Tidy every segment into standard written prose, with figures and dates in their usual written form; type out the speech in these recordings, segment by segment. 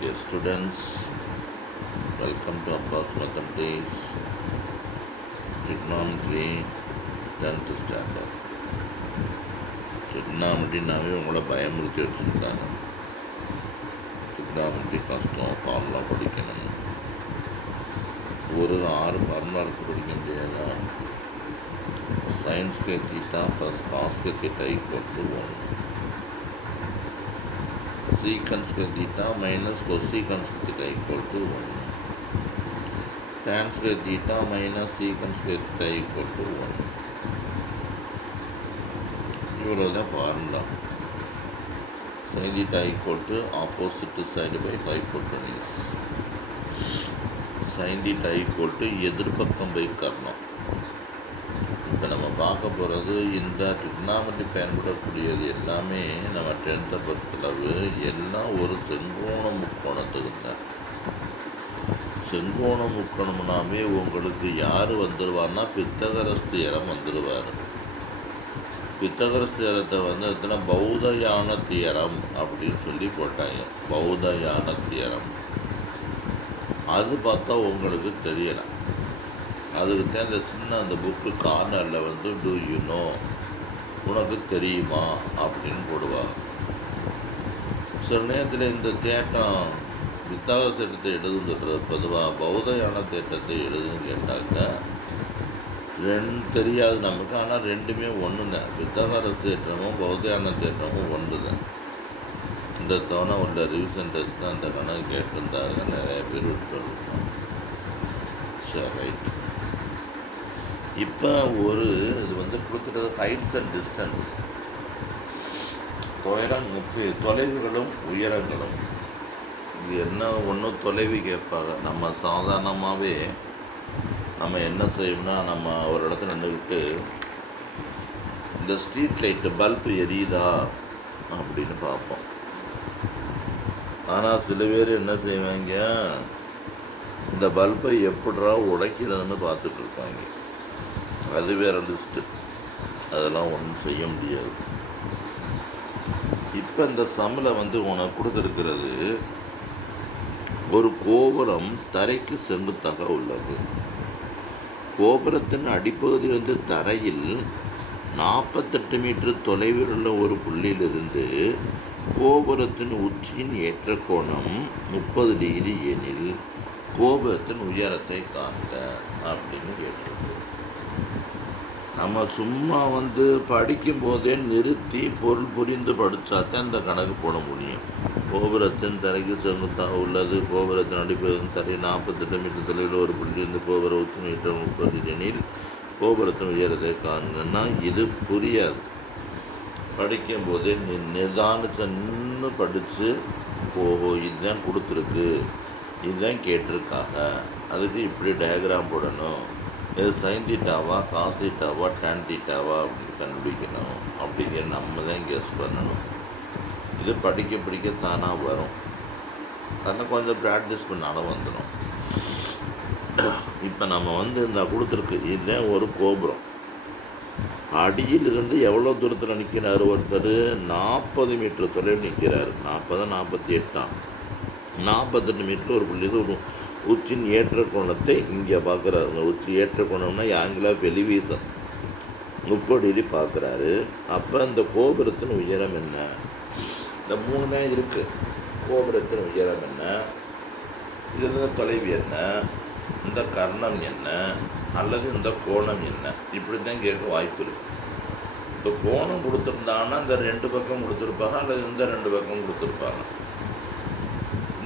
Dear students, welcome to Applaus Mathematics, Trigonometry, 10th standard. ட்ரிக்னாமெட்ரினாவே உங்களை பயமுறுத்தி வச்சுருக்காங்க. ட்ரிக்னாமெட்ரி கஷ்டம், ஃபார்முலா படிக்கணும். ஒரு 6 ஃபார்முலா படிக்க முடியாதா? Sine square theta plus cos square theta equal to 1. Secant square theta minus cosecant square theta equal to 1. Tan square theta minus secant square theta equal to 1. இவ்வளோதான் formula. sin theta equal to opposite side by hypotenuse. sin theta equal to எதிர்பக்கம் by கர்ணம். இப்போ நம்ம பார்க்க போகிறது இந்த trigonometry பயன்படக்கூடியது எல்லாமே நம்ம 10th பொறுத்தளவு எல்லாம் ஒரு செங்கோண முக்கோணத்துக்கு தான். செங்கோண முக்கோணம்னாவே உங்களுக்கு யார் வந்துடுவார்னா பித்தகரஸ் தியரம் வந்துடுவார். பித்தகரஸ் தியரத்தை வந்து எத்தனை பௌதயான தியரம் அப்படின்னு சொல்லி போட்டாங்க. பௌதயான தியரம் அது பார்த்தா உங்களுக்கு தெரியலை. அதுக்கு தான் இந்த சின்ன அந்த புக்கு கார்னரில் வந்து டூ யூ நோ, உனக்கு தெரியுமா அப்படின்னு போடுவாங்க. சில நேரத்தில் இந்த தேட்டம் பித்தாகரஸ் தேட்டத்தை எழுதுன்றது பொதுவாக பௌதயான தேட்டத்தை எழுதுன்னு கேட்டாக்க தெரியாது நமக்கு. ஆனால் ரெண்டுமே ஒன்று தான். பித்தாகரஸ் தேற்றமும் பௌதயான தேற்றமும் ஒன்று தான். இந்த தவணை உள்ள ரிவிஷன் டெஸ்ட் தான் அந்த கணக்கு கேட்டிருந்தாங்க, நிறைய பேர் விட்டுருந்தோம். சரி, ரைட். இப்போ இது வந்து கொடுத்துட்டது ஹைட்ஸ் அண்ட் டிஸ்டன்ஸ், தொலைவுகளும் உயரங்களும். இது என்ன ஒன்று தொலைவு கேட்பாங்க. நம்ம சாதாரணமாகவே நம்ம என்ன செய்யணும்னா, நம்ம ஒரு இடத்துல நின்றுக்கிட்டு இந்த ஸ்ட்ரீட் லைட்டு பல்பு எரியுதா அப்படின்னு பார்ப்போம். ஆனால் சில பேர் என்ன செய்வாங்க, இந்த பல்பை எப்படிரா உடைக்கிறதுன்னு பார்த்துட்ருப்பாங்க. அது வேறு லிஸ்ட்டு, அதெல்லாம் ஒன்றும் செய்ய முடியாது. இப்போ இந்த சம்மில் வந்து உனக்கு கொடுத்துருக்கிறது ஒரு கோபுரம் தரைக்கு செங்குத்தாக உள்ளது. கோபுரத்தின் அடிப்பகுதியிலிருந்து தரையில் 48 மீட்டர் தொலைவில் உள்ள ஒரு புள்ளியிலிருந்து கோபுரத்தின் உச்சியின் ஏற்ற கோணம் 30 டிகிரி எனில் கோபுரத்தின் உயரத்தை காண்க அப்படின்னு கேட்டிருக்கோம். நம்ம சும்மா வந்து படிக்கும்போதே நிறுத்தி பொருள் புரிந்து படித்தாத்தான் இந்த கணக்கு போட முடியும். கோபுரத்தின் தரைக்கு செங்குத்தாக உள்ளது, கோபுரத்தின் அடிப்பகுதியின் தரை 48 மீட்டர் தொலைவில் ஒரு புள்ளியிலிருந்து கோபுர உச்சி மீட்டர் 30 எனில் கோபுரத்தின் உயரத்தை காணுங்கன்னா இது புரியாது. படிக்கும்போதே நிதானன்னு படித்து இதுதான் கொடுத்துருக்கு, இதுதான் கேட்டிருக்காங்க, அதுக்கு இப்படி டயக்ராம் போடணும், இது சைன் தீட்டாவா காஸ் தீட்டாவா டேன் தீட்டாவா அப்படின்னு கண்டுபிடிக்கணும். அப்படிங்கிற நம்ம தான் கெஸ் பண்ணணும். இது படிக்க படிக்க தானாக வரும். அதனால் கொஞ்சம் ப்ராக்டிஸ் பண்ணாலும் வந்துடும். இப்போ நம்ம வந்து இந்த கொடுத்துருக்கு, இதுதான் ஒரு கோபுரம். அடியிலிருந்து எவ்வளோ தூரத்தில் நிற்கிறார் ஒருத்தர்? 40 மீட்டர் தொலைவில் நிற்கிறார். 48 48 மீட்டர் ஒரு புள்ளி. ஒரு உச்சின் ஏற்ற கோணத்தை இங்கே பார்க்குறாரு. உச்சி ஏற்ற கோணம்னா ஆங்கில வெளிவீசம் 30 டிகிரி பார்க்குறாரு. அப்போ இந்த கோபுரத்தின் உயரம் என்ன? இந்த 3 தான் இருக்குது. கோபுரத்தின் உயரம் என்ன, இதில் தொலைவு என்ன, இந்த கர்ணம் என்ன, அல்லது இந்த கோணம் என்ன, இப்படி தான் கேட்க வாய்ப்பு இருக்குது. இப்போ கோணம் கொடுத்துருந்தாங்கன்னா இந்த 2 பக்கம் கொடுத்துருப்பாங்க, அல்லது இந்த 2 பக்கம் கொடுத்துருப்பாங்க.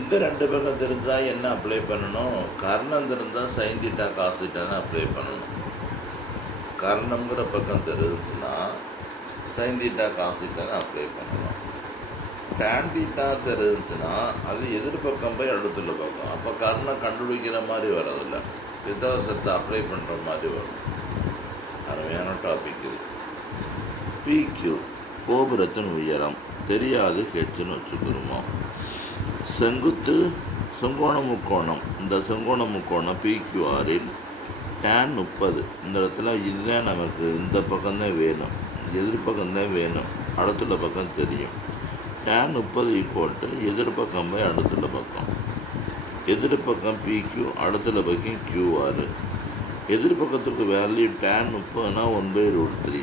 இந்த 2 பக்கம் தெரிஞ்சால் என்ன அப்ளை பண்ணணும்? கர்ணம் தெரிஞ்சால் சைன் தீட்டா காஸ் தீட்டான்னு அப்ளை பண்ணணும். கர்ணம்ங்கிற பக்கம் தெரிஞ்சுன்னா சைன் தீட்டா காஸ் தீட்டான்னு அப்ளை பண்ணணும். டேன் தீட்டா தெரிஞ்சுன்னா அது எதிர்பக்கம் போய் அடுத்துள்ள பக்கம். அப்போ கர்ணம் கண்டுபிடிக்கிற மாதிரி வரதில்லை, வித்தியாசத்தை அப்ளை பண்ணுற மாதிரி வரும். அருமையான டாபிக் இது. பிக்யூ கோபுரத்தின் உயரம் தெரியாது, ஹெச்சுன்னு வச்சுக்கிறோமோ. செங்கோண முக்கோணம், இந்த செங்கோண முக்கோணம் பிக்யூஆரில் டேன் 30. இந்த இடத்துல இதுதான் நமக்கு இந்த பக்கம்தான் வேணும், எதிர்பக்கம்தான் வேணும், அடுத்துள்ள பக்கம் தெரியும். tan 30 ஈக்குவல் டு எதிர்பக்கம் பை அடுத்துள்ள பக்கம். எதிர்பக்கம் PQ அடுத்துள்ள பக்கம் QR. எதிர்பக்கத்துக்கு வேல்யூ tan 30னா 1/√3.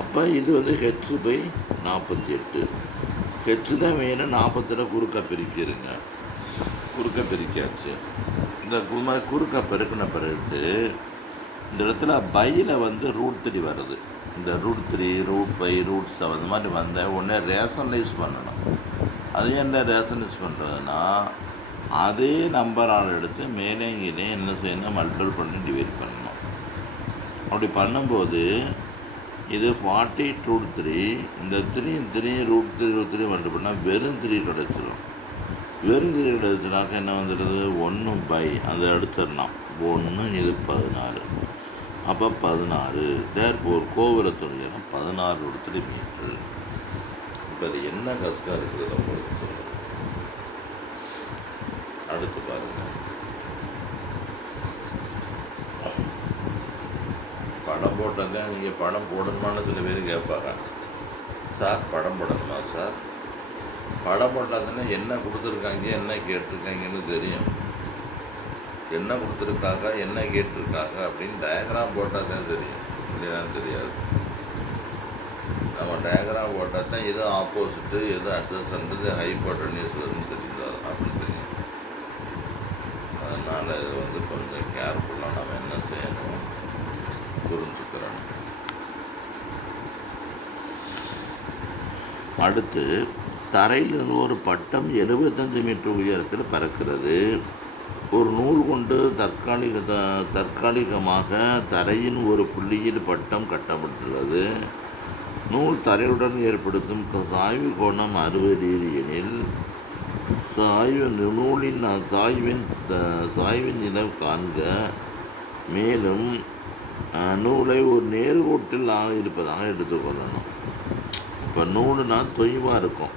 அப்போ இது வந்து h/48. ஹெச் தான் வேணும். 40 குறுக்க பிரிக்கிருங்க. குறுக்க பிரிக்காச்சு. இந்த குறுக்க பெருக்கின பிறகு இந்த இடத்துல பையில் வந்து √3 வருது. இந்த √3, √5, √7 இந்த மாதிரி வந்த உடனே ரேஷனலைஸ் பண்ணணும். அது என்ன ரேஷனலைஸ் பண்ணுறதுன்னா அதே நம்பரால் எடுத்து மேலே கீழே என்ன செய்யணும், மல்டிபிள் பண்ணி டிவைட் பண்ணணும். அப்படி பண்ணும்போது இது 48√3, இந்த 3 √3 மல்டிபிள் பண்ணால் வெறும் 3 கிடச்சிரும். வெறும் 3 கிடச்சுனாக்கா என்ன வந்துடுது, 1/, அந்த எடுத்துடலாம் 1, இது 16. அப்போ 16. தேர்ஃபோர் கோபுரத்துடைய 16√3 மீட்ரு. இப்போ அது என்ன கஷ்டம் இருக்குது உங்களுக்கு சொல்லுங்கள். அடுத்து பாருங்கள், படம் போட்டாங்க. நீங்கள் படம் போடணுமான்னு சில பேர் கேட்பாங்க. சார் படம் போடணுமா சார்? படம் போட்டாங்கன்னா என்ன கொடுத்துருக்காங்க, என்ன கேட்டிருக்காங்கன்னு தெரியும். என்ன கொடுத்துருக்காங்க, என்ன கேட்டிருக்காங்க அப்படின்னு டயக்ராம் போட்டால் தான் தெரியும், இல்லைன்னா தெரியாது. நம்ம டயக்ராம் போட்டால் தான் எது ஆப்போசிட்டு, எது அட்ஜஸ்ட்ன்றது ஹைபோட்டனியூஸ் வரும்னு தெரியுது, அப்படின்னு தெரியும். அதனால் இது வந்து கொஞ்சம் கேர்ஃபுல்லாக நம்ம என்ன செய்யணும், புரிஞ்சுக்கிறோம். அடுத்து, தரையிலிருந்து ஒரு பட்டம் 75 மீட்டர் உயரத்தில் பறக்கிறது. ஒரு நூல் கொண்டு தற்காலிகமாக தரையின் ஒரு புள்ளியில் பட்டம் கட்டப்பட்டுள்ளது. நூல் தரையுடன் ஏற்படுத்தும் சாய்வு கோணம் 60 டிகிரி எனில் நூலின் சாய்வின் நிலம் காண்க. மேலும் நூலை ஒரு நேர்கோட்டில் இருப்பதாக எடுத்துக்கொள்ளணும். இப்போ நூலுனா தொய்வாக இருக்கும்,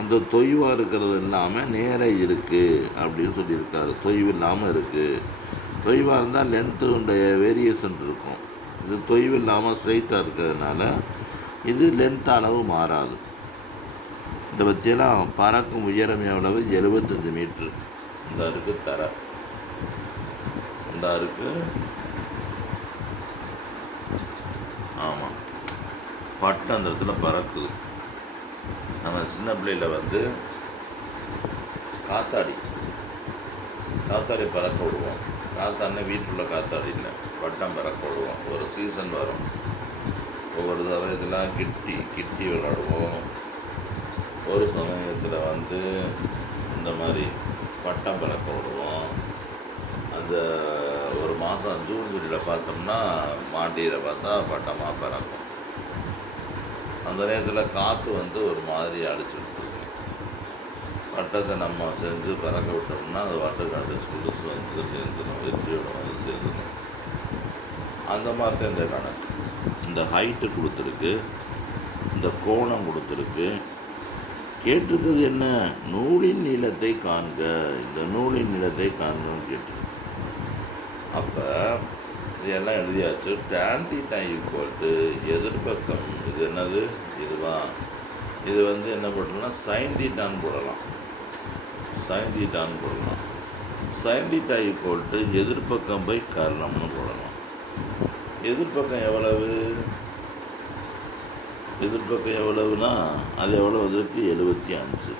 அந்த தொய்வாக இருக்கிறது இல்லாமல் நேராக இருக்குது அப்படின்னு சொல்லியிருக்காரு. தொய்வு இல்லாமல் இருக்குது. தொய்வாக இருந்தால் லென்த்துடைய வேரியேஷன் இருக்கும். இது தொய்வு இல்லாமல் ஸ்ட்ரைட்டாக இருக்கிறதுனால இது லென்த் அளவு மாறாது. இந்த பற்றியெல்லாம் பறக்கும் உயரம் எவ்வளவு, 75 மீட்ரு. இந்த இருக்குது தரை, இந்த இருக்குது. ஆமாம், பட்டம் அந்த இடத்துல பறக்குது. நம்ம சின்ன பிள்ளையில் வந்து காத்தாடி பறக்க விடுவோம். காத்தாடினா வீட்டுக்குள்ளே காத்தாடி இல்லை, பட்டம் பறக்க விடுவோம். ஒரு சீசன் வரும், ஒவ்வொரு சமயத்தில் கிட்டி விளாடுவோம். ஒரு சமயத்தில் வந்து இந்த மாதிரி பட்டம் பறக்க விடுவோம். அந்த ஒரு மாதம் ஜூன் ஜூலியில் பார்த்தோம்னா மாட்டியில் பார்த்தா பட்டமாக பறக்கும். அந்த நேரத்தில் காற்று வந்து ஒரு மாதிரி அடிச்சுட்டு இருக்கும். பட்டத்தை நம்ம செஞ்சு பறக்க விட்டோம்னா அது வாட்டுக்கு அடிச்சு குடிச்சு வந்து சேர்ந்துடும், வெற்றியோட வந்து சேர்ந்துடும். அந்த மாதிரி தான் இந்த கணக்கு. இந்த ஹைட்டு கொடுத்துருக்கு, இந்த கோணம் கொடுத்துருக்கு. கேட்டிருக்கிறது என்ன, நூலின் நீளத்தை காண்க. இந்த நூலின் நீளத்தை காண்கன்னு கேட்டிருக்கு. அப்போ இதெல்லாம் எழுதியாச்சு. tan θ ஈக்குவல் எதிர்பக்கம், இது என்னது, இதுவா, இது வந்து என்ன போடலாம், sin θன்னு போடலாம். sin θன்னு போடலாம். sin θ ஈக்குவல் எதிர்பக்கம் பை கர்ணம்னு போடலாம். எதிர்பக்கம் எவ்வளவு, எதிர்பக்கம் எவ்வளவுனா அது எவ்வளோ வந்துருக்கு, 75.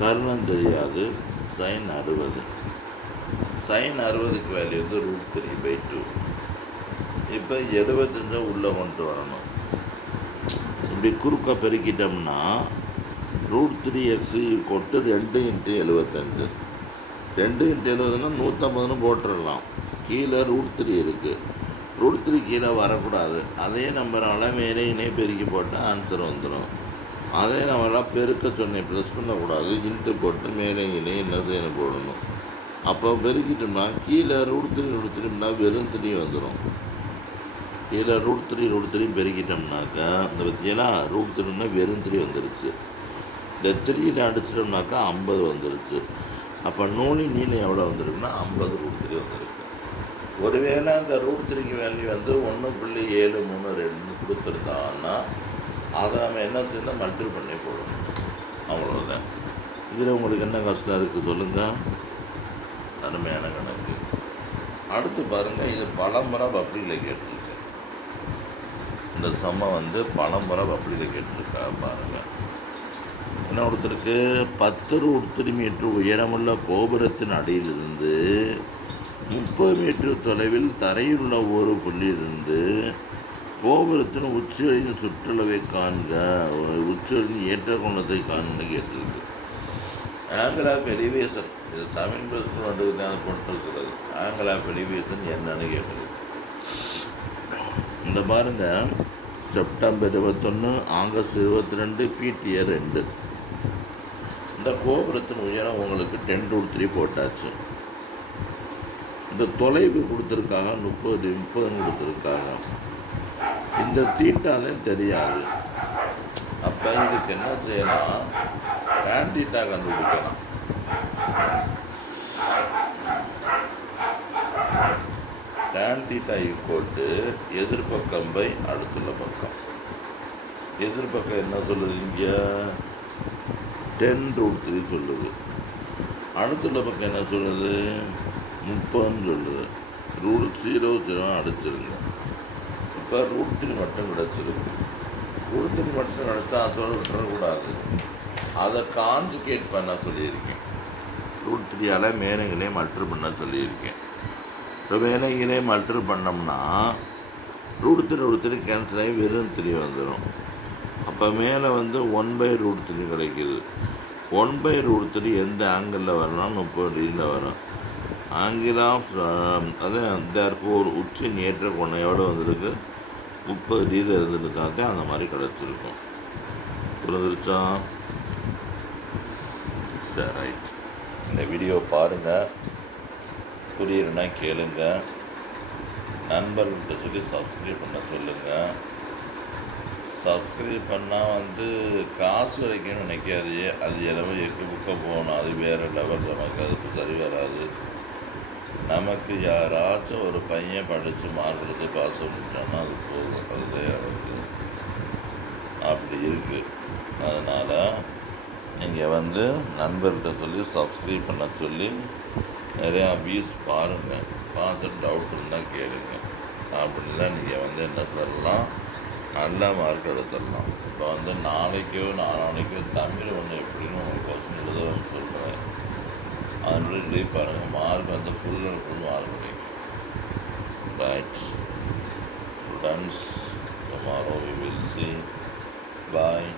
கர்ணம் தெரியாது, sin 60. sin 60க்கு வேல்யூ வந்து √3/2. இப்போ 75 உள்ளே கொண்டு வரணும். இப்படி குறுக்க பெருக்கிட்டோம்னா √3x = 2 × 75. 2 × 70னா 150ன்னு போட்டுடலாம். கீழே √3 இருக்குது. √3 கீழே வரக்கூடாது. அதே நம்பரால் மேலே இணை பெருக்கி போட்டால் ஆன்சர் வந்துடும். அதே நம்மளாம் பெருக்க சொன்னேன், ப்ளஸ் பண்ணக்கூடாது. இன்ட்டு போட்டு மேலே இணை என்ன செய்யணும் போடணும். அப்போ பெருக்கிட்டோம்னா கீழே √3 வெறும் 3 வந்துடும். கீழே √3 பெருக்கிட்டோம்னாக்கா இந்த பற்றியெல்லாம் √3 வெறும் 3 வந்துருச்சு. இந்த 3 அடிச்சிட்டோம்னாக்கா 50 வந்துருச்சு. அப்போ நூலின் நீளம் எவ்வளோ வந்துருக்குன்னா 50 √3 வந்துருக்கு. ஒருவேளை அந்த √3க்கு வேல்யூ வந்து 1.732 கொடுத்துருந்தாங்கன்னா அதை நம்ம என்ன செய்யணும், மல்டிபிள் பண்ணி போடணும். அவ்வளோதான். இதில் உங்களுக்கு என்ன கஷ்டம் இருக்குது சொல்லுங்கள்? அருமையான கணக்கு. அடுத்து பாருங்கள், இது பலமுறை பப்ளியில் கேட்டிருக்கேன். இந்த சம்மை வந்து பலமுறை பப்ளியில் கேட்டிருக்கா பாருங்கள். என்ன கொடுத்துருக்கு? 10√3 மீட்டர் உயரமுள்ள கோபுரத்தின் அடியிலிருந்து 30 மீட்டர் தொலைவில் தரையில் உள்ள ஒரு புள்ளியிலிருந்து கோபுரத்தின் உச்சிகளின் சுற்றளவை காண்க, உச்சிகளின் ஏற்ற கோணத்தை காண்க கேட்டிருக்கு. ஆங்கிள் ஆஃப் எலிவேஷன், இது தமிழ் ப்ளஸ் டூ தான் போட்டிருக்கிறது. ஆங்கிள் ஆஃப் எலிவேஷன் என்னன்னு கேட்டிருக்கு. இந்த பாருங்க, செப்டம்பர் 21, ஆகஸ்ட் 22, பிடிஆர் 2. இந்த கோபுரத்தின் உயரம் உங்களுக்கு 10√3 போட்டாச்சு. இந்த தொலைவு கொடுத்துருக்காங்க 30 கொடுத்துருக்காங்க. இந்த தீட்டாலே தெரியாது. அப்போ இதுக்கு என்ன செய்யலாம்? tan தீட்டா கண்டுபிடிக்கலாம். tan தீட்டா ஈக்குவல் எதிர்பக்கம் பை அடுத்துள்ள பக்கம். எதிர்பக்கம் என்ன சொல்லுது? இங்கே 10√3 சொல்லுது. அடுத்துள்ள பக்கம் என்ன சொல்லுது? 30 சொல்லுது. √0 அடிச்சிருங்க. இப்போ √3 மட்டும் கிடச்சிருக்கு. √3 மட்டும் கிடச்சா அதோடு விட்டுறக்கூடாது. அதை கான்ஜுகேட் பண்ண சொல்லியிருக்கேன். √3ஆல் மேனங்களே மல்டிபிள் பண்ண சொல்லியிருக்கேன். இப்போ மேனங்களே மல்டிபிள் பண்ணோம்னா √3 கேன்சல் ஆகி வெறும் 3 வந்துடும். அப்போ மேலே வந்து 1/√3 கிடைக்கிது. 1/√3 எந்த ஆங்கிளில் வரணும்? 30 டிகிரியில் வரும். ஆங்கிள் ஆஃப் அதான் தேர்ஃபோர் உச்சின் ஏற்ற கோணம் எவ்வளோ வந்திருக்கு? 30 டிகிரி இருந்துருக்காக அந்த மாதிரி கிடச்சிருக்கும். புரிஞ்சிருச்சா? சரி, ரைட். இந்த வீடியோ பாருங்கள், புரியலைன்னா கேளுங்க. நண்பர்கள்கிட்ட சொல்லி சப்ஸ்கிரைப் பண்ண சொல்லுங்கள். சப்ஸ்கிரைப் பண்ணால் வந்து காசு கிடைக்கும்னு நினைக்காது. அது எல்லாமே எக்கு புக்க போகணும். அது வேறு லெவல். நமக்கு அது சரி வராது. நமக்கு யாராச்சும் ஒரு பையன் படித்து மார்க் எடுத்து பாஸ் பண்ணிட்டோம்னா அது போகும். அது தயாராக அப்படி இருக்குது. அதனால் நீங்கள் வந்து நண்பர்கிட்ட சொல்லி சப்ஸ்கிரைப் பண்ண சொல்லி நிறையா வியூஸ் பாருங்கள். பார்த்துட்டு டவுட் இருந்தால் கேளுங்க. அப்படின்னா நீங்கள் வந்து என்ன சொல்லலாம், நல்ல மார்க் எடுத்துடலாம். இப்போ வந்து நாளைக்கோ நாளானைக்கோ தமிழ் ஒன்று எப்படின்னு உங்களுக்கு கொஸ்டின் எழுதுன்னு சொல்கிறேன். அதனுடைய லீவ் பாருங்கள். மார்க் வந்து ஃபுல் அண்ட் ஃபுல் மார்க் கிடைக்கும். Right students, tomorrow we will see. Bye.